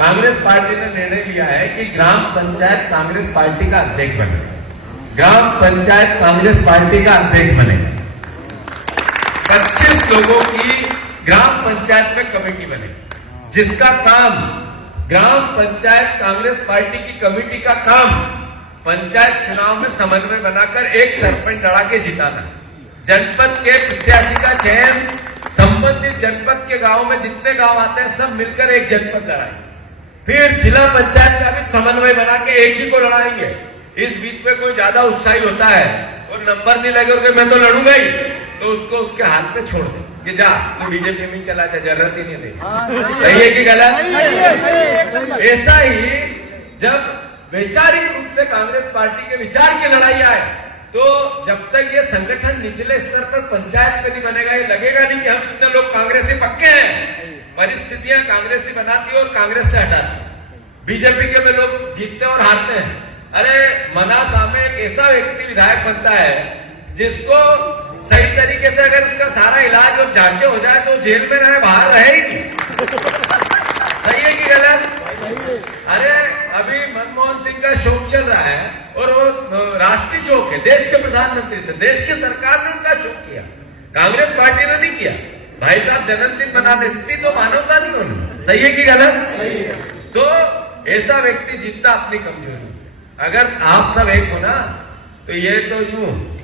Congress party ने निर्णय लिया है कि ग्राम पंचायत कांग्रेस पार्टी का अध्यक्ष बने। ग्राम पंचायत कांग्रेस पार्टी का अध्यक्ष बने। 25 लोगों की ग्राम पंचायत में कमेटी बने, जिसका काम ग्राम पंचायत कांग्रेस पार्टी की कमेटी का काम पंचायत चुनाव में समन्वय बनाकर एक सरपंच लड़ा के जिताना, जनपद के प्रत्याशी का चयन, संबंधित जनपद के गांव में जितने गांव आते हैं सब मिलकर एक जनपद लड़ाएंगे, फिर जिला पंचायत का भी समन्वय बना के एक ही को लड़ाएंगे। इस बीच में कोई ज्यादा उत्साही होता है और नंबर नहीं लगे और मैं तो लड़ूंगा ही, तो उसको उसके हाथ पे छोड़ दे कि जा तू बीजेपी में चला जा, जरूरत ही नहीं दे। सही है कि गलत? ऐसा ही जब वैचारिक रूप से कांग्रेस पार्टी के विचार की लड़ाई आए तो जब तक ये संगठन निचले स्तर पर पंचायत में नहीं बनेगा, ये लगेगा नहीं कि हम इतने लोग कांग्रेसी पक्के हैं। परिस्थितियां कांग्रेसी बनाती है और कांग्रेस से हटाती। बीजेपी के में लोग जीतते और हारते हैं। अरे मनासा में एक ऐसा व्यक्ति विधायक बनता है जिसको सही तरीके से अगर उसका सारा इलाज और जांचें हो जाए तो जेल में रहे, बाहर रहे ही नहीं। सही है कि गलत? अरे अभी मनमोहन सिंह का शोक चल रहा है और वो राष्ट्रीय शोक है, देश के प्रधानमंत्री थे, देश की सरकार ने उनका शोक किया, कांग्रेस पार्टी ने नहीं किया। भाई साहब जन्मदिन बना देती तो मानवता नहीं होनी। सही है कि गलत? तो ऐसा व्यक्ति जीतता अपनी कमजोरी से। अगर आप सब एक हो ना तो ये तो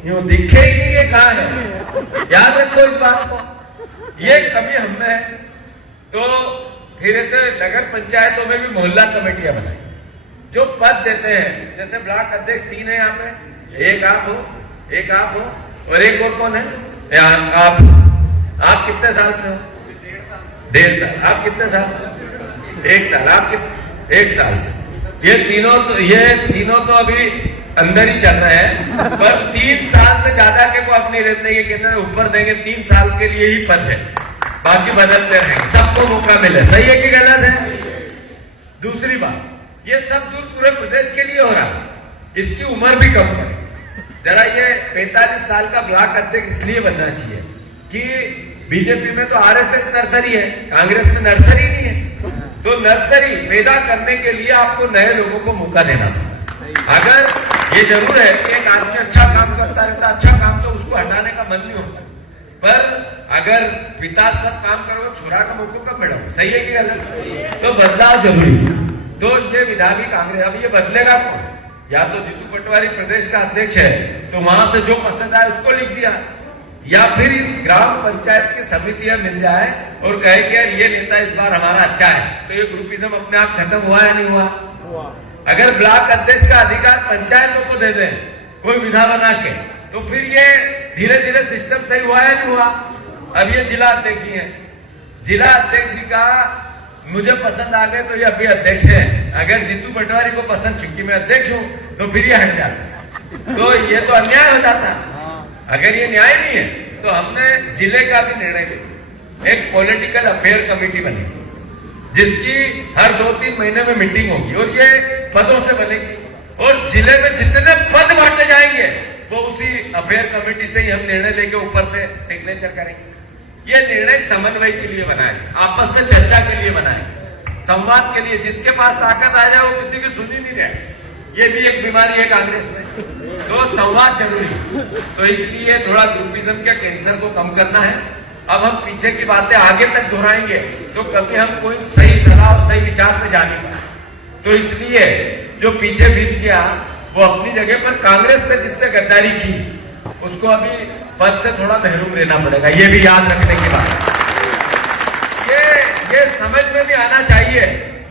यूं दिखे ही नहीं कि कहां है। याद रखो इस बात को, ये कमी हमें है। तो फिर ऐसे नगर पंचायतों में भी मोहल्ला कमेटियां बनाई, जो पद देते हैं, जैसे ब्लॉक अध्यक्ष 3 है यहाँ पे, एक आप हो और एक और कौन है? आप कितने साल से हो? 1.5 साल। आप कितने साल? 1 साल। आप 1 साल से। ये तीनों तो अभी अंदर ही चल रहे हैं, पर 3 साल से ज्यादा के को अपनी रहते हैं, कितने ऊपर देंगे, 3 साल के लिए ही पद है, बाकी बदलते रहेंगे, सबको मौका मिले। सही है कि गलत है? दूसरी बात, ये सब दूर पूरे प्रदेश के लिए हो रहा है, इसकी उम्र भी कम करे जरा। ये 45 साल का ब्लॉक अध्यक्ष इसलिए बनना चाहिए कि बीजेपी में तो आरएसएस नर्सरी है, कांग्रेस में नर्सरी नहीं है। तो नर्सरी पैदा करने के लिए आपको नए लोगों को मौका देना। अगर ये जरूर है कि एक आदमी अच्छा काम करता रहता, अच्छा काम तो उसको हटाने का मन नहीं होता, पर अगर पिता सब काम करो छोरा का मौका कब मिला? सही है कि गलत? तो बदलाव जरूरी। तो ये विधायी कांग्रेस, अब ये बदलेगा कौन? या तो जीतू पटवारी प्रदेश का अध्यक्ष है तो वहां से जो पसंद आए उसको लिख दिया, या फिर इस ग्राम पंचायत की समितियां मिल जाए और कहे कि यार ये नेता इस बार हमारा अच्छा है, तो ये ग्रुपिज्म अपने आप खत्म हुआ या नहीं हुआ? अगर ब्लॉक अध्यक्ष का अधिकार पंचायतों को दे दें कोई विधा बना के, तो फिर ये धीरे धीरे सिस्टम सही हुआ या नहीं हुआ? अब ये जिला अध्यक्ष जी हैं, जिला अध्यक्ष जी का मुझे पसंद आ गए तो ये अभी अध्यक्ष है, अगर जीतू पटवारी को पसंद, चूंकि मैं अध्यक्ष हूं, तो फिर ये हट जाता, तो ये तो अन्याय हो जाता। अगर ये न्याय नहीं है तो हमने जिले का भी निर्णय लिया, एक पॉलिटिकल अफेयर कमेटी बनी जिसकी हर 2-3 महीने में मीटिंग होगी और ये पदों से बनेगी, और जिले में जितने पद बांटे जाएंगे वो उसी अफेयर कमेटी से ही हम निर्णय लेके ऊपर से सिग्नेचर करेंगे। ये निर्णय समन्वय के लिए बनाए, आपस में चर्चा के लिए बनाए, संवाद के लिए। जिसके पास ताकत आ जाए वो किसी की सुनी नहीं जाए, ये भी एक बीमारी है कांग्रेस में। तो संवाद जरूरी, तो इसलिए थोड़ा ग्रुपिज्म के कैंसर को कम करना है। अब हम पीछे की बातें आगे तक दोहराएंगे तो कभी हम कोई सही सलाह और सही विचार पे जा नहीं पाए। तो इसलिए जो पीछे बीत गया वो अपनी जगह पर, कांग्रेस से जिसने गद्दारी की उसको अभी पद से थोड़ा महरूम रहना पड़ेगा, ये भी याद रखने की बात। ये समझ में भी आना चाहिए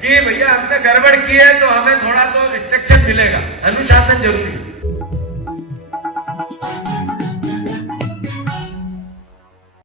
कि भैया हमने गड़बड़ की है तो हमें थोड़ा तो रिस्ट्रिक्शन मिलेगा, अनुशासन जरूरी।